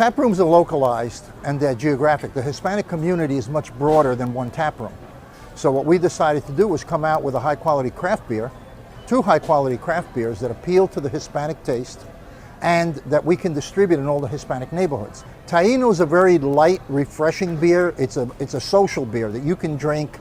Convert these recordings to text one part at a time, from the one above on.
Tap rooms are localized and they're geographic. The Hispanic community is much broader than one tap room. So what we decided to do was come out with a high-quality craft beer, 2 high-quality craft beers that appeal to the Hispanic taste and that we can distribute in all the Hispanic neighborhoods. Taíno is a very light, refreshing beer. It's a social beer that you can drink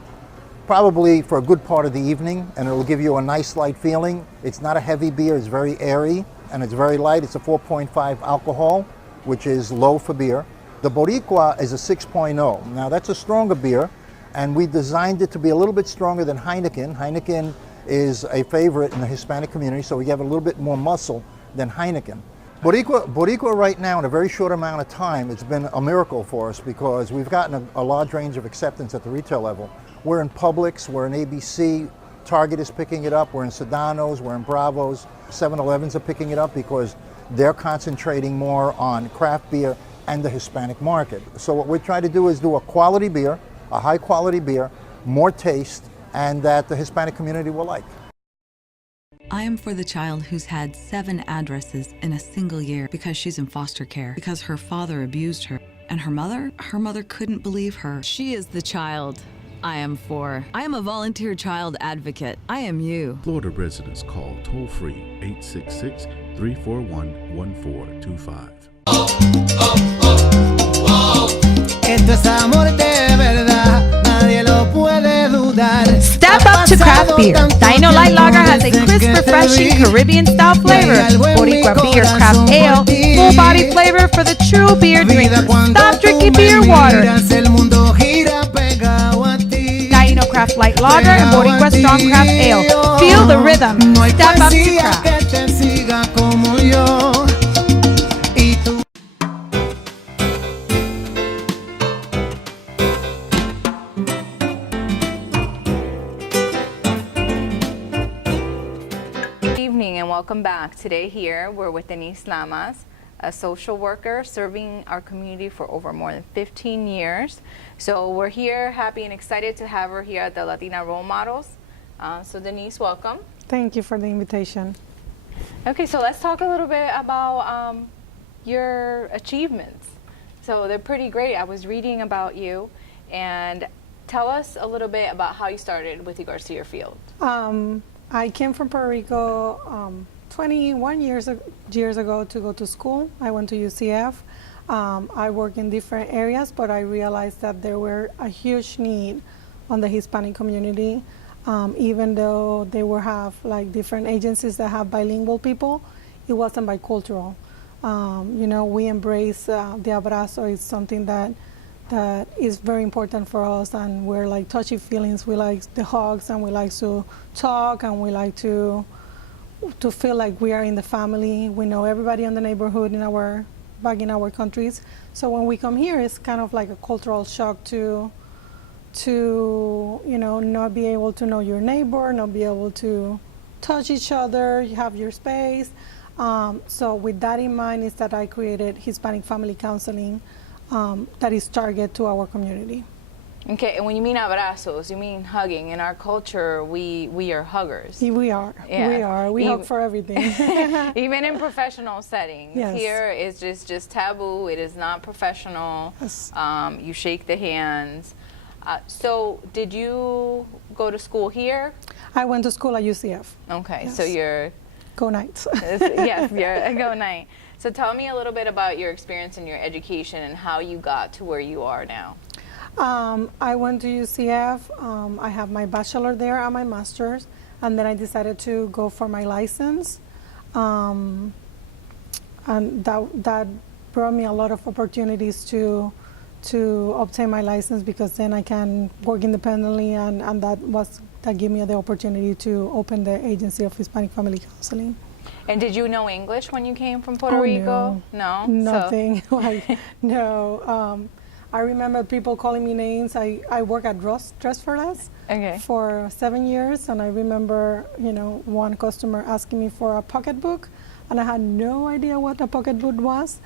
probably for a good part of the evening, and it'll give you a nice light feeling. It's not a heavy beer, it's very airy, and it's very light. It's a 4.5 alcohol, which is low for beer. The Boricua is a 6.0. Now that's a stronger beer, and we designed it to be a little bit stronger than Heineken. Heineken is a favorite in the Hispanic community, so we have a little bit more muscle than Heineken. Boricua right now, in a very short amount of time, it's been a miracle for us because we've gotten a large range of acceptance at the retail level. We're in Publix, we're in ABC, Target is picking it up, we're in Sedano's, we're in Bravo's, 7-Elevens are picking it up because they're concentrating more on craft beer and the Hispanic market. So what we're trying to do is do a quality beer, a high quality beer, more taste, and that the Hispanic community will like. I am for the child who's had 7 addresses in a single year because she's in foster care, because her father abused her. And her mother couldn't believe her. She is the child I am for. I am a volunteer child advocate. I am you. Florida residents call toll-free 866-341-1425. Esto es amor de verdad, nadie lo puede dudar. Step up to craft beer. Taíno Light Lager has a crisp, refreshing Caribbean-style flavor. Boricua Beer Craft Ale, full-body flavor for the true beer drinker. Stop drinking beer water. Taíno Craft Light Lager and Boricua Strong Craft Ale. Feel the rhythm. Step up to craft. And welcome back. Today here we're with Denisse Lamas, a social worker serving our community for over more than 15 years. So we're here happy and excited to have her here at the Latina Role Models. So Denisse, welcome. Thank you for the invitation. Okay, so let's talk a little bit about your achievements. So they're pretty great. I was reading about you, and tell us a little bit about how you started with the Garcia field. I came from Puerto Rico 21 years ago to go to school. I went to UCF. I worked in different areas, but I realized that there were a huge need on the Hispanic community. Even though they will have like different agencies that have bilingual people, it wasn't bicultural. You know, we embrace the abrazo. It's something that is very important for us, and we're like touchy feelings. We like the hugs, and we like to talk, and we like to feel like we are in the family. We know everybody in the neighborhood back in our countries. So when we come here, it's kind of like a cultural shock to you know, not be able to know your neighbor, not be able to touch each other, you have your space. So with that in mind is that I created Hispanic Family Counseling that is targeted to our community. Okay, and when you mean abrazos, you mean hugging. In our culture, we are huggers. We are. Yeah. We are. We hug for everything. Even in professional settings. Yes. Here it's just taboo. It is not professional. Yes. You shake the hands. So did you go to school here? I went to school at UCF. Okay, yes. So you're... Go Knights. Yes, you're a Go Knight. So tell me a little bit about your experience in your education and how you got to where you are now. I went to UCF. I have my bachelor there and my master's, and then I decided to go for my license. And that brought me a lot of opportunities to obtain my license, because then I can work independently, and that gave me the opportunity to open the agency of Hispanic Family Counseling. And did you know English when you came from Puerto Rico? No. Nothing. No. I remember people calling me names. I worked at Dress for Less for 7 years, and I remember, you know, one customer asking me for a pocketbook, and I had no idea what a pocketbook was.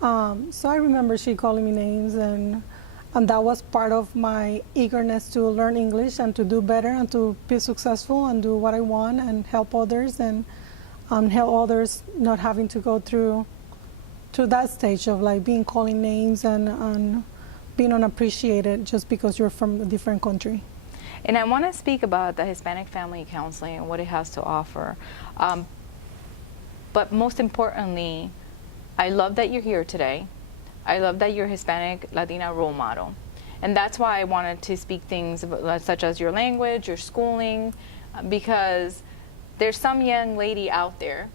So I remember she calling me names, and that was part of my eagerness to learn English and to do better and to be successful and do what I want and help others, and help others not having to go through through that stage of like being calling names and being unappreciated just because you're from a different country. And I want to speak about the Hispanic Family Counseling and what it has to offer. But most importantly, I love that you're here today. I love that you're Hispanic Latina role model. And that's why I wanted to speak things such as your language, your schooling, because there's some young lady out there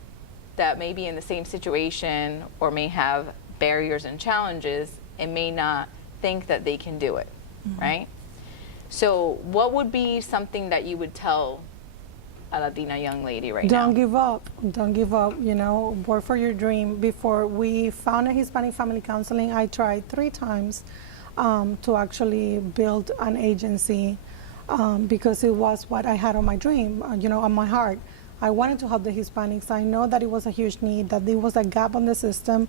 that may be in the same situation or may have barriers and challenges and may not think that they can do it, right? So what would be something that you would tell a Latina young lady right now? Don't give up. Don't give up. You know, work for your dream. Before we founded Hispanic Family Counseling, I tried 3 times to actually build an agency because it was what I had on my dream, you know, on my heart. I wanted to help the Hispanics. I know that it was a huge need, that there was a gap on the system,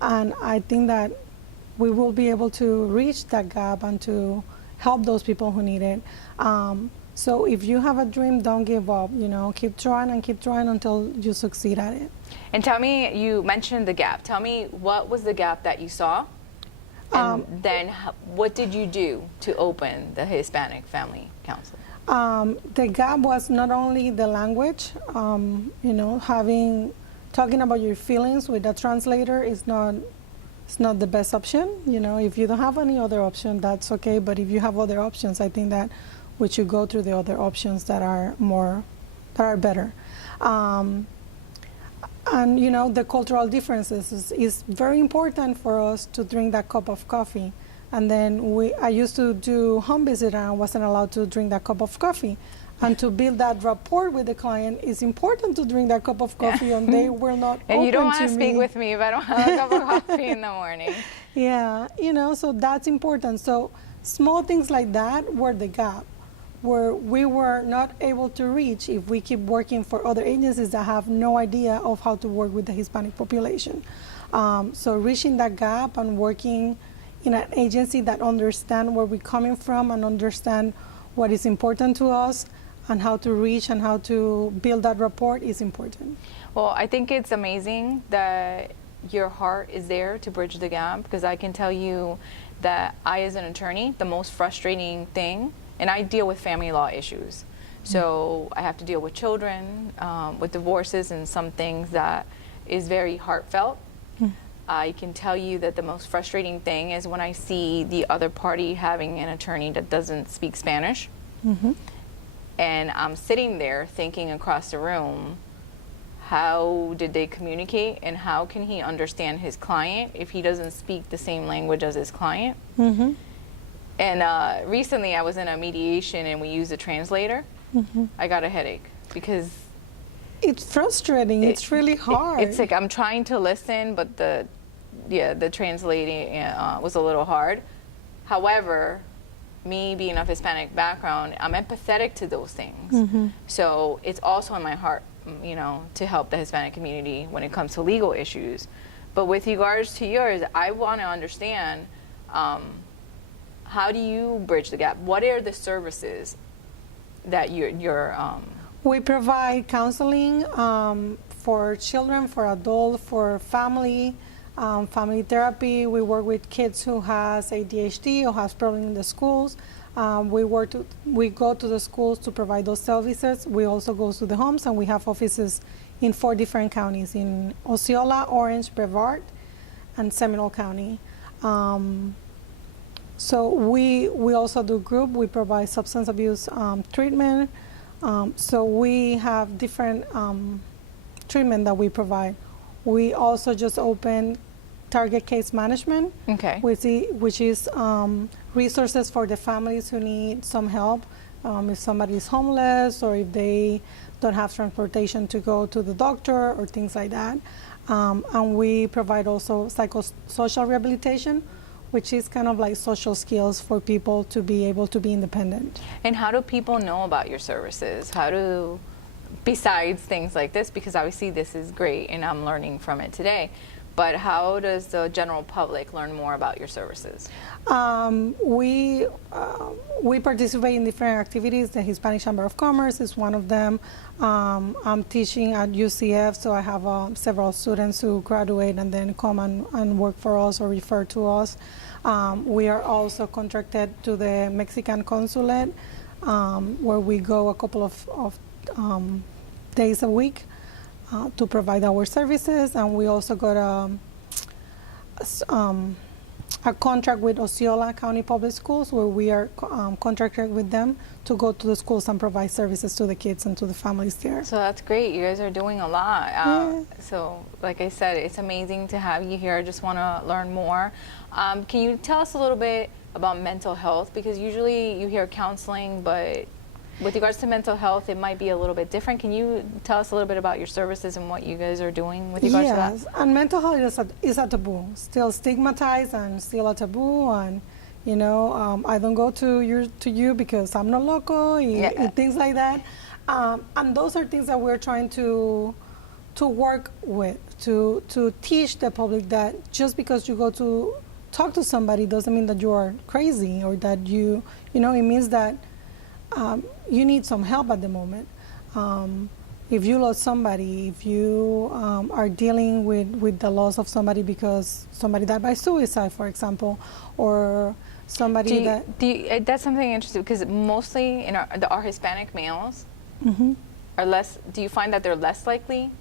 and I think that we will be able to reach that gap and to help those people who need it. So if you have a dream, don't give up. You know, keep trying until you succeed at it. And tell me, you mentioned the gap. Tell me, what was the gap that you saw? And then what did you do to open the Hispanic Family Counseling? The gap was not only the language, you know, talking about your feelings with a translator is not the best option. You know, if you don't have any other option, that's okay. But if you have other options, I think that we should go through the other options that are better. And you know, the cultural differences is very important for us to drink that cup of coffee. And then I used to do home visit and I wasn't allowed to drink that cup of coffee. And to build that rapport with the client, it's important to drink that cup of coffee, and they were not open to me. And you don't want to speak with me if I don't have a cup of coffee in the morning. Yeah, you know, so that's important. So small things like that were the gap, where we were not able to reach if we keep working for other agencies that have no idea of how to work with the Hispanic population. So reaching that gap and working in an agency that understand where we're coming from and understand what is important to us and how to reach and how to build that rapport is important. Well, I think it's amazing that your heart is there to bridge the gap, because I can tell you that I, as an attorney, the most frustrating thing, and I deal with family law issues. So I have to deal with children, with divorces, and some things that is very heartfelt. I can tell you that the most frustrating thing is when I see the other party having an attorney that doesn't speak Spanish. And I'm sitting there thinking across the room, how did they communicate and how can he understand his client if he doesn't speak the same language as his client? And recently I was in a mediation and we used a translator. I got a headache because it's frustrating. It's really hard. It's like I'm trying to listen, but the translating was a little hard. However, me being of Hispanic background, I'm empathetic to those things. So it's also in my heart, you know, to help the Hispanic community when it comes to legal issues. But with regards to yours, I want to understand, how do you bridge the gap? What are the services that you're We provide counseling for children, for adults, for family, family therapy. We work with kids who has ADHD or has problems in the schools. We go to the schools to provide those services. We also go to the homes, and we have offices in 4 different counties, in Osceola, Orange, Brevard, and Seminole County. So we also do group. We provide substance abuse treatment. So we have different treatment that we provide. We also just opened target case management, which is resources for the families who need some help. If somebody is homeless or if they don't have transportation to go to the doctor or things like that. And we provide also psychosocial rehabilitation, which is kind of like social skills for people to be able to be independent. And how do people know about your services? Besides things like this, because obviously this is great and I'm learning from it today, but how does the general public learn more about your services? We participate in different activities. The Hispanic Chamber of Commerce is one of them. I'm teaching at UCF, so I have several students who graduate and then come and work for us or refer to us. We are also contracted to the Mexican consulate, where we go a couple of days a week to provide our services, and we also got a contract with Osceola County Public Schools, where we are contracted with them to go to the schools and provide services to the kids and to the families there. So that's great. You guys are doing a lot. Yeah. So like I said, it's amazing to have you here. I just want to learn more. Can you tell us a little bit about mental health? Because usually you hear counseling, but with regards to mental health, it might be a little bit different. Can you tell us a little bit about your services and what you guys are doing with regards to that? Yes, and mental health is a taboo, still stigmatized and still a taboo. And you know, I don't go to you because I'm not loco, and things like that. And those are things that we're trying to work with, to teach the public that just because you go to talk to somebody doesn't mean that you are crazy, or that you know, it means that you need some help at the moment. If you lost somebody, if you are dealing with the loss of somebody because somebody died by suicide, for example, or somebody that's something interesting, because mostly in our Hispanic males are less. Do you find that they're less likely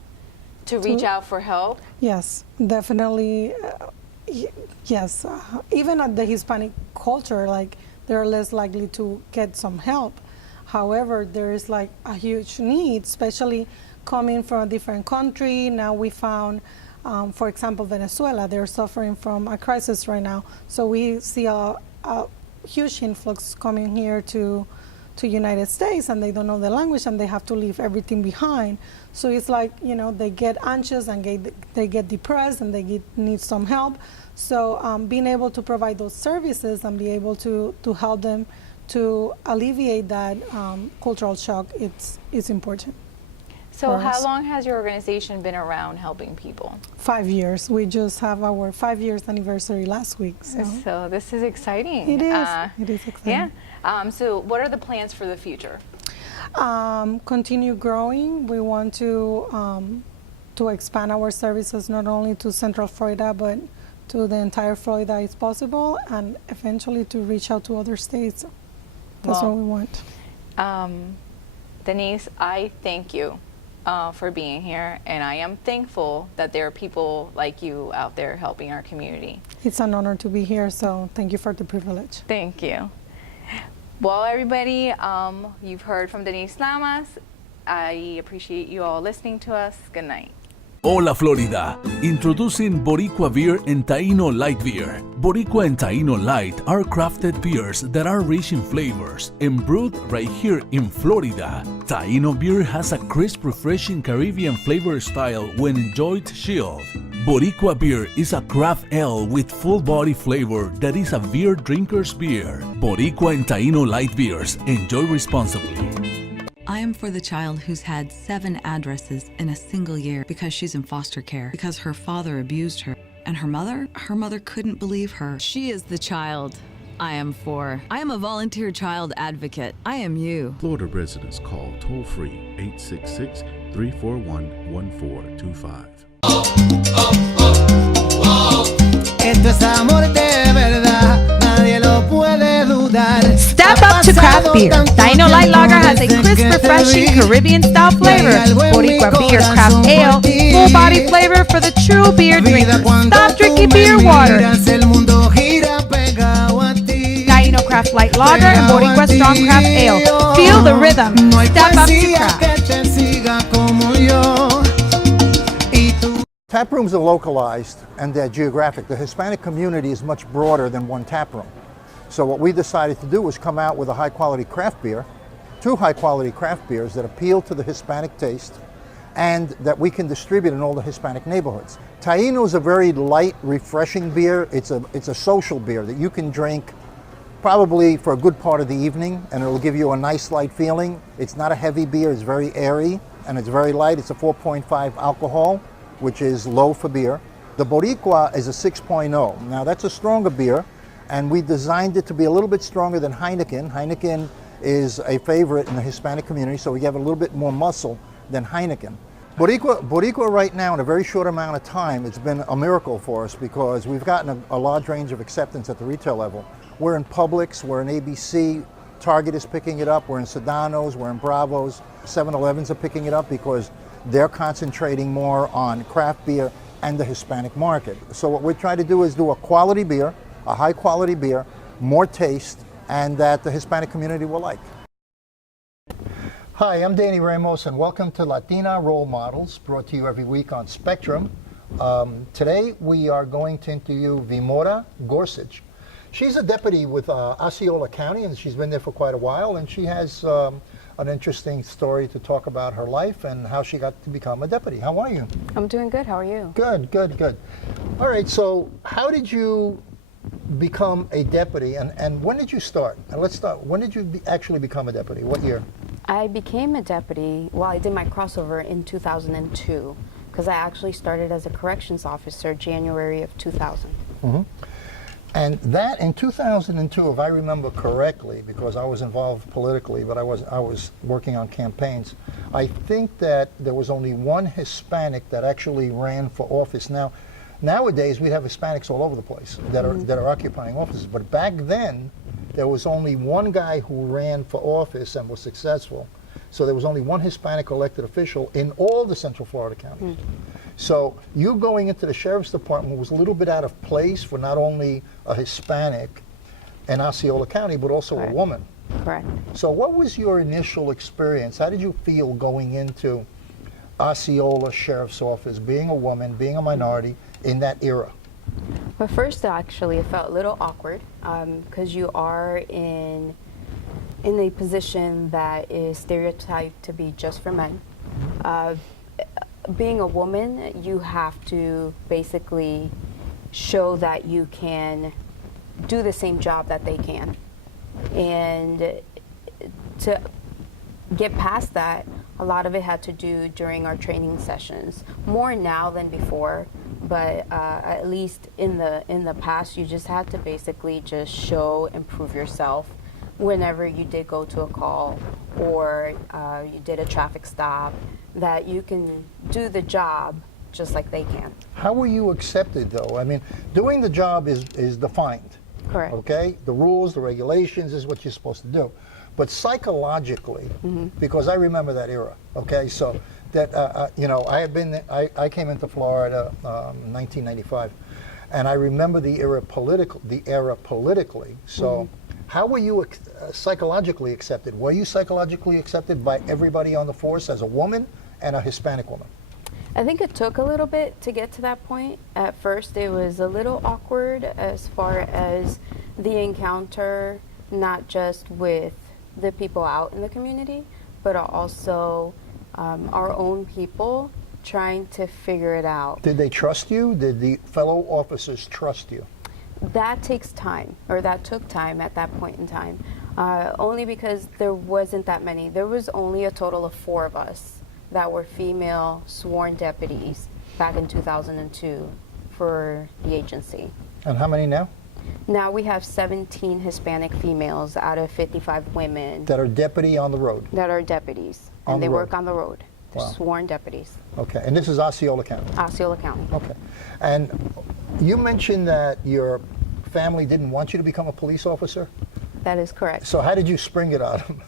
to reach out for help? Yes, definitely. Yes, even at the Hispanic culture, like, they're less likely to get some help. However, there is like a huge need, especially coming from a different country. Now we found, for example, Venezuela, they're suffering from a crisis right now. So we see a huge influx coming here to United States, and they don't know the language and they have to leave everything behind. So it's like, you know, they get anxious and they get depressed and they need some help. So being able to provide those services and be able to help them to alleviate that cultural shock, it's important. So how long has your organization been around helping people? 5 years. We just have our 5 years anniversary last week. So this is exciting. It is. It is exciting. Yeah. So what are the plans for the future? Continue growing. We want to expand our services not only to Central Florida, but to the entire Florida if possible, and eventually to reach out to other states. That's what we want. Denisse, I thank you for being here, and I am thankful that there are people like you out there helping our community. It's an honor to be here, so thank you for the privilege. Thank you. Well, everybody, you've heard from Denisse Lamas. I appreciate you all listening to us. Good night. Hola Florida, introducing Boricua Beer and Taino Light Beer. Boricua and Taino Light are crafted beers that are rich in flavors and brewed right here in Florida. Taino beer has a crisp, refreshing Caribbean flavor style when enjoyed chilled. Boricua beer is a craft ale with full body flavor that is a beer drinker's beer. Boricua and Taino Light Beers, enjoy responsibly. I am for the child who's had 7 addresses in a single year because she's in foster care, because her father abused her. And her mother couldn't believe her. She is the child I am for. I am a volunteer child advocate. I am you. Florida residents call toll-free 866-341-1425. Esto es amor de verdad, nadie lo puede dudar. Step up to craft beer. Taino Light Lager has a crisp, refreshing Caribbean-style flavor. Boricua Beer Craft Ale, full-body flavor for the true beer drinker. Stop drinking beer water. Taino Craft Light Lager and Boricua Strong Craft Ale. Feel the rhythm. Step up to craft. Tap rooms are localized and they're geographic. The Hispanic community is much broader than one tap room. So what we decided to do was come out with a high-quality craft beer, 2 high-quality craft beers that appeal to the Hispanic taste and that we can distribute in all the Hispanic neighborhoods. Taino is a very light, refreshing beer. It's a social beer that you can drink probably for a good part of the evening, and it'll give you a nice light feeling. It's not a heavy beer, it's very airy, and it's very light. It's a 4.5 alcohol, which is low for beer. The Boricua is a 6.0. Now that's a stronger beer, and we designed it to be a little bit stronger than Heineken. Heineken is a favorite in the Hispanic community, so we have a little bit more muscle than Heineken. Boricua right now, in a very short amount of time, it's been a miracle for us because we've gotten a large range of acceptance at the retail level. We're in Publix, we're in ABC, Target is picking it up, we're in Sedano's, we're in Bravo's, 7-Elevens are picking it up because they're concentrating more on craft beer and the Hispanic market. So what we're trying to do is do a quality beer, a high quality beer, more taste, and that the Hispanic community will like. Hi, I'm Danny Ramos, and welcome to Latina Role Models, brought to you every week on Spectrum. Today we are going to interview Vimara Gorsuch. She's a deputy with Osceola County, and she's been there for quite a while, and she has an interesting story to talk about her life and how she got to become a deputy. How are you? I'm doing good. How are you? Good, good, good. All right, so how did you become a deputy, and when did you start? And let's start. When did you actually become a deputy? What year? I became a deputy, well, I did my crossover in 2002, because I actually started as a corrections officer January of 2000. Mm-hmm. And that in 2002, if I remember correctly, because I was involved politically, but I was working on campaigns, I think that there was only one Hispanic that actually ran for office. Now, nowadays we have Hispanics all over the place that are occupying offices, but back then there was only one guy who ran for office and was successful. So there was only one Hispanic elected official in all the Central Florida counties. So you going into the Sheriff's Department was a little bit out of place for not only a Hispanic in Osceola County, but also a woman. Correct. So what was your initial experience? How did you feel going into Osceola Sheriff's Office, being a woman, being a minority in that era? But first, actually, it felt a little awkward because you are in a position that is stereotyped to be just for men. Being a woman, you have to basically show that you can do the same job that they can. And to get past that, a lot of it had to do during our training sessions. More now than before, but at least in the past, you just had to basically just show and prove yourself whenever you did go to a call or you did a traffic stop, that you can do the job just like they can. How were you accepted, though? I mean, doing the job is defined. Correct. Okay? The rules, the regulations is what you're supposed to do. But psychologically, because I remember that era, okay? So that, you know, I came into Florida in 1995, and I remember the era politically. So how were you psychologically accepted? Were you psychologically accepted by everybody on the force as a woman and a Hispanic woman? I think it took a little bit to get to that point. At first, it was a little awkward as far as the encounter, not just with the people out in the community, but also our own people trying to figure it out. Did they trust you? Did the fellow officers trust you? That takes time, or that took time at that point in time, only because there wasn't that many. There was only a total of 4 of us that were female sworn deputies back in 2002 for the agency. And how many now? Now we have 17 Hispanic females out of 55 women. That are deputy on the road? That are deputies, and they work on the road. They're sworn deputies. Okay, and this is Osceola County? Osceola County. Okay, and you mentioned that your family didn't want you to become a police officer? That is correct. So how did you spring it on them?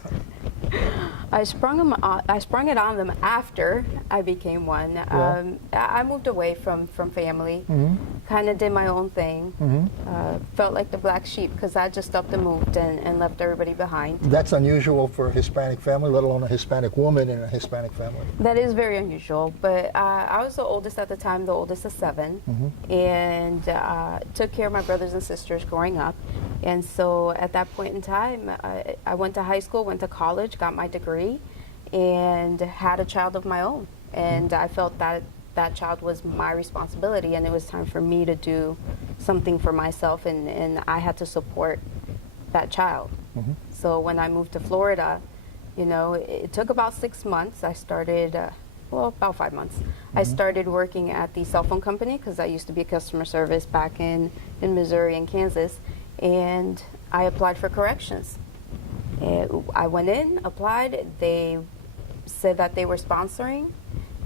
I sprung it on them after I became one. Yeah. I moved away from family, kind of did my own thing. Felt like the black sheep because I just up and moved and left everybody behind. That's unusual for a Hispanic family, let alone a Hispanic woman in a Hispanic family. That is very unusual, but I was the oldest at the time, the oldest of 7, and took care of my brothers and sisters growing up. And so at that point in time, I went to high school, went to college, got my degree, and had a child of my own. And I felt that that child was my responsibility, and it was time for me to do something for myself, and I had to support that child. So when I moved to Florida, you know, it took about 6 months. I started well, about 5 months. I started working at the cell phone company because I used to be customer service back in Missouri and Kansas, and I applied for corrections. I went in, applied, they said that they were sponsoring,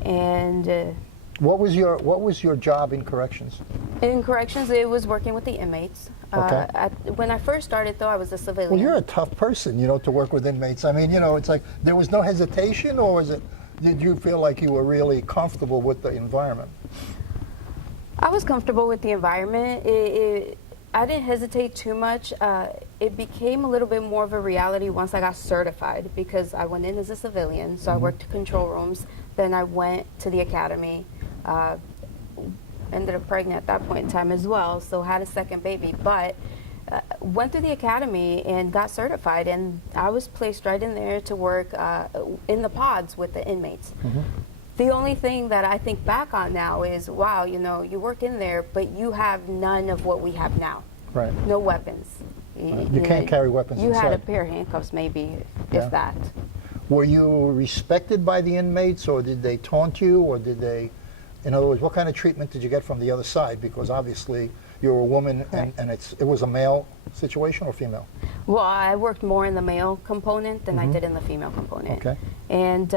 and What was your job in corrections? in corrections, it was working with the inmates. Okay. When I first started, though, I was a civilian. Well, you're a tough person, to work with inmates. I mean, it's like there was no hesitation, or did you feel like you were really comfortable with the environment? I was comfortable with the environment. I didn't hesitate too much. It became a little bit more of a reality once I got certified, because I went in as a civilian, so I worked control rooms. Then I went to the academy. Ended up pregnant at that point in time as well, so had a second baby. But went through the academy and got certified, and I was placed right in there to work in the pods with the inmates. The only thing that I think back on now is, wow, you work in there, but you have none of what we have now. Right. No weapons. You can't carry weapons You had a inside. pair of handcuffs, maybe, Yeah. if that. Were you respected by the inmates, or did they taunt you, or did they, in other words, what kind of treatment did you get from the other side? Because obviously you're a woman, and it was a male situation or female? Well, I worked more in the male component than I did in the female component. Okay. And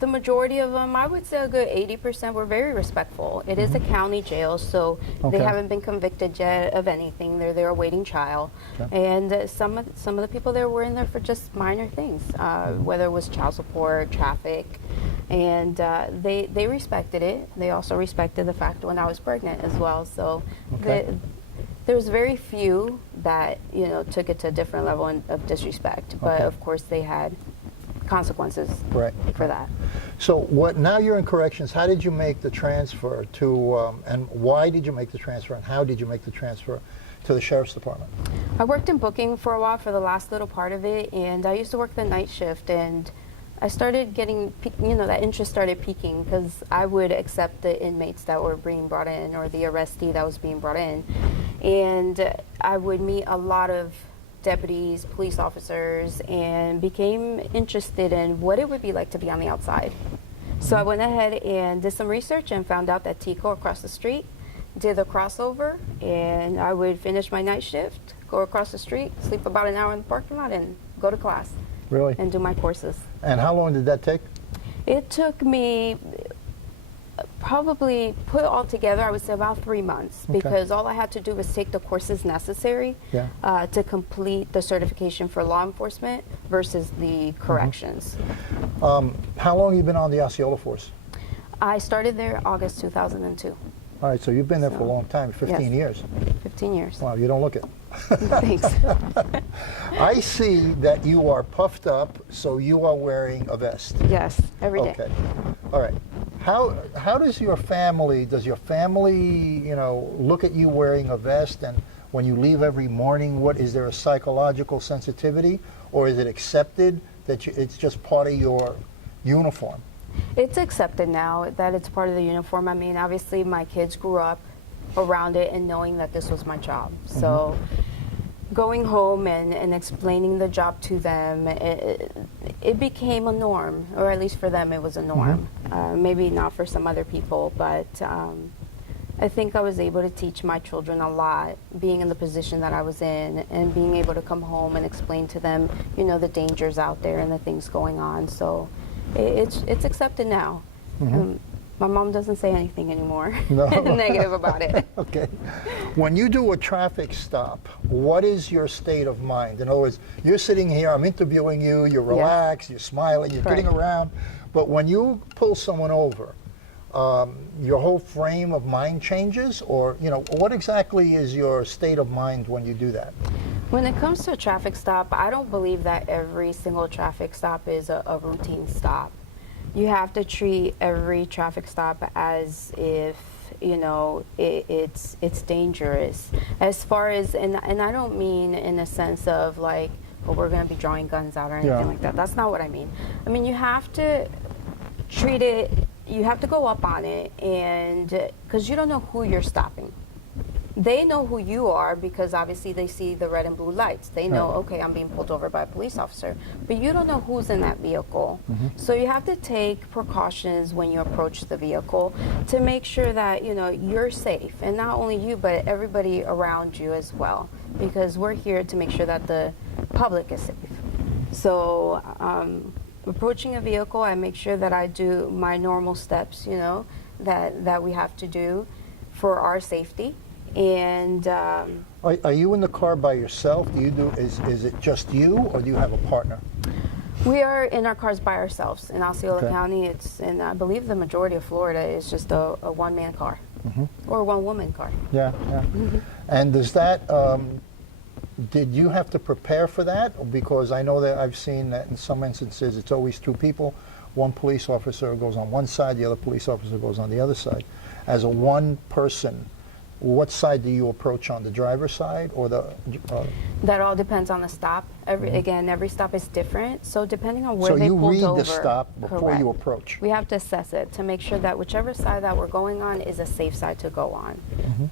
the majority of them, I would say a good 80%, were very respectful. It is a county jail, so Okay. they haven't been convicted yet of anything. They're there awaiting trial. Okay. And some of the people there were in there for just minor things, whether it was child support, traffic, and they respected it. They also respected the fact when I was pregnant as well. So Okay. there was very few that took it to a different level of disrespect. But Okay. of course, they had consequences Right. for that. So now you're in corrections. How did you make the transfer to, and why did you make the transfer, and how did you make the transfer to the Sheriff's Department? I worked in booking for a while for the last little part of it, and I used to work the night shift, and I started getting, that interest started peaking, because I would accept the inmates that were being brought in, or the arrestee that was being brought in, and I would meet a lot of deputies, police officers, and became interested in what it would be like to be on the outside. So I went ahead and did some research and found out that Tico across the street did the crossover, and I would finish my night shift, go across the street, sleep about an hour in the parking lot, and go to class Really? and do my courses. And how long did that take? It took me probably, put it all together, I would say about 3 months, Okay. because all I had to do was take the courses necessary Yeah. to complete the certification for law enforcement versus the corrections. How long have you been on the Osceola force? I started there August 2002. All right, so you've been there for a long time, 15 Yes. years. 15 years. Wow, you don't look it. Thanks. I see that you are puffed up, so you are wearing a vest. Yes, every day. Okay. All right. How does your family, look at you wearing a vest, and when you leave every morning, is there a psychological sensitivity, or is it accepted that it's just part of your uniform? It's accepted now that it's part of the uniform. I mean, obviously my kids grew up around it and knowing that this was my job. So going home and explaining the job to them, it became a norm, or at least for them it was a norm. Maybe not for some other people, but I think I was able to teach my children a lot, being in the position that I was in, and being able to come home and explain to them, the dangers out there and the things going on. So it's accepted now. My mom doesn't say anything anymore negative about it. Okay. When you do a traffic stop, what is your state of mind? In other words, you're sitting here, I'm interviewing you, you're relaxed, you're smiling, you're kidding around, but when you pull someone over, your whole frame of mind changes, or what exactly is your state of mind when you do that? When it comes to a traffic stop, I don't believe that every single traffic stop is a routine stop. You have to treat every traffic stop as if it's dangerous. As far as, and I don't mean in the sense of like, we're going to be drawing guns out or anything like that. That's not what I mean. I mean, you have to treat it. You have to go up on it, and because you don't know who you're stopping. they know who you are because obviously they see the red and blue lights. They know, Right. okay, I'm being pulled over by a police officer, but you don't know who's in that vehicle. So you have to take precautions when you approach the vehicle to make sure that, you know, you're safe, and not only you, but everybody around you as well, because we're here to make sure that the public is safe. So approaching a vehicle, I make sure that I do my normal steps, you know, that we have to do for our safety. And Are you in the car by yourself? Is it just you, or do you have a partner? we are in our cars by ourselves. In Osceola Okay. County, and I believe the majority of Florida is just a one-man car or a one-woman car. Yeah, yeah. And does that, did you have to prepare for that? Because I know that I've seen that in some instances it's always two people. One police officer goes on one side, the other police officer goes on the other side. As a one person, what side do you approach on, the driver's side or the... That all depends on the stop. Again, every stop is different. So depending on where So they you pulled read over, the stop before you correct. approach? We have to assess it to make sure that whichever side that we're going on is a safe side to go on.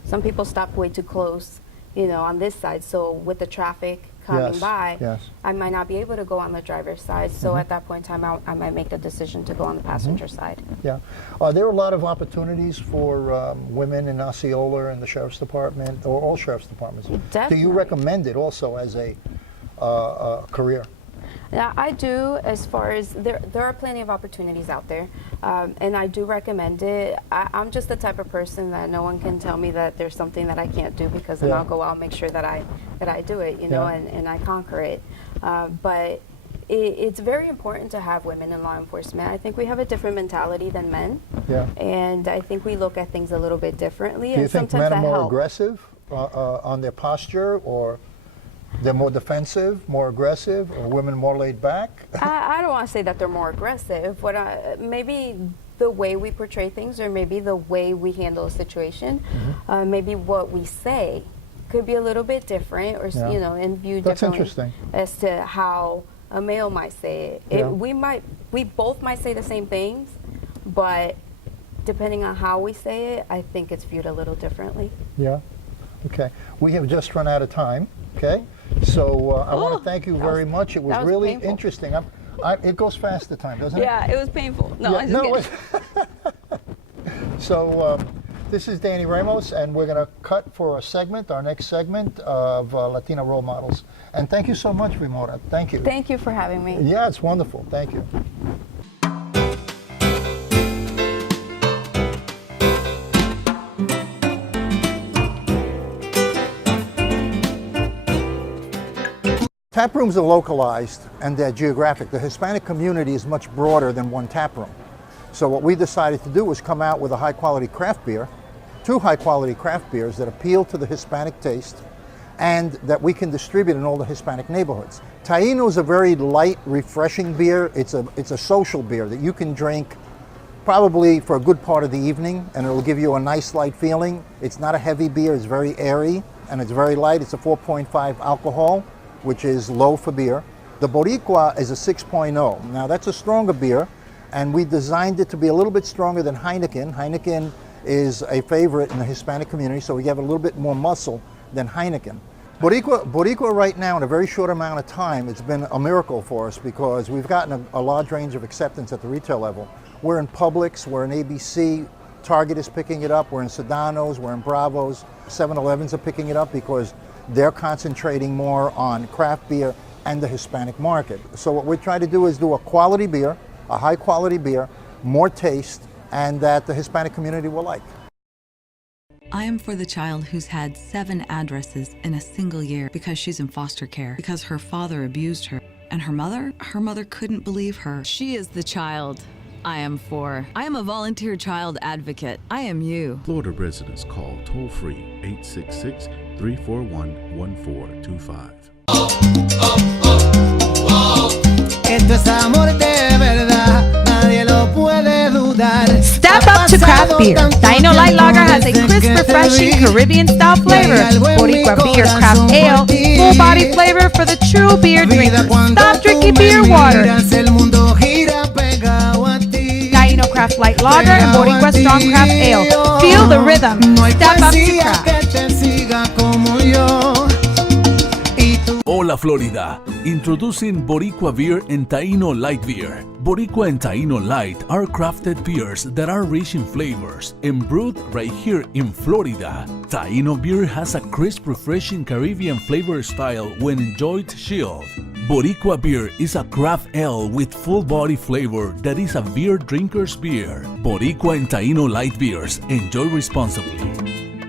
Some people stop way too close, you know, on this side. So with the traffic coming Yes, by, yes. I might not be able to go on the driver's side. So at that point in time, I might make the decision to go on the passenger side. Yeah. Are there a lot of opportunities for women in Osceola and the Sheriff's Department, or all Sheriff's Departments? Do Definitely. you recommend it also as a career? Yeah, I do. As far as there are plenty of opportunities out there, and I do recommend it. I'm just the type of person that no one can tell me that there's something that I can't do, because then Yeah. I'll go out and make sure that I do it, you know, Yeah. and I conquer it. But it's very important to have women in law enforcement. I think we have a different mentality than men, Yeah. and I think we look at things a little bit differently. Do you and think sometimes men are that more helps. aggressive on their posture, or they're more defensive, more aggressive, or women more laid back? I don't want to say that they're more aggressive, but maybe the way we portray things, or maybe the way we handle a situation, maybe what we say could be a little bit different, or Yeah. you know, and viewed That's differently interesting. as to how a male might say it. Yeah. We both might say the same things, but depending on how we say it, I think it's viewed a little differently. Yeah. Okay. We have just run out of time. Okay. So I want to thank you very much. It was that was really painful. interesting. It goes fast the time, doesn't it? Yeah, it was painful. No, Yeah, I just So this is Danny Ramos, and we're going to cut for a segment, our next segment of Latina Role Models. And thank you so much, Vimara. Thank you. Thank you for having me. Yeah, it's wonderful. Thank you. Tap rooms are localized and they're geographic. The Hispanic community is much broader than one tap room. So what we decided to do was come out with a high quality craft beer, two high quality craft beers that appeal to the Hispanic taste and that we can distribute in all the Hispanic neighborhoods. Taino is a very light, refreshing beer. It's a social beer that you can drink probably for a good part of the evening, and it'll give you a nice light feeling. It's not a heavy beer, it's very airy, and it's very light. It's a 4.5 alcohol, which is low for beer. The Boricua is a 6.0. Now that's a stronger beer, and we designed it to be a little bit stronger than Heineken. Heineken is a favorite in the Hispanic community, so we have a little bit more muscle than Heineken. Boricua right now, in a very short amount of time, it's been a miracle for us because we've gotten a large range of acceptance at the retail level. We're in Publix, we're in ABC, Target is picking it up, we're in Sedano's, we're in Bravo's, 7-Elevens are picking it up because they're concentrating more on craft beer and the Hispanic market. So what we're trying to do is do a quality beer, a high quality beer, more taste, and that the Hispanic community will like. I am for the child who's had 7 addresses in a single year because she's in foster care, because her father abused her. And her mother couldn't believe her. She is the child I am for. I am a volunteer child advocate. I am you. Florida residents call toll-free 866-341-1425. Esto es amor de verdad, nadie lo puede dudar. Step up to craft beer. Taino Light Lager has a crisp, refreshing Caribbean-style flavor. Boricua Beer Craft Ale, full-body flavor for the true beer drinker. Stop drinking beer water. Taino Craft Light Lager and Boricua Strong Craft Ale. Feel the rhythm. Step up to craft. Florida. Introducing Boricua Beer and Taino Light Beer. Boricua and Taino Light are crafted beers that are rich in flavors and brewed right here in Florida. Taino beer has a crisp, refreshing Caribbean flavor style when enjoyed chilled. Boricua beer is a craft ale with full body flavor that is a beer drinker's beer. Boricua and Taino Light beers. Enjoy responsibly.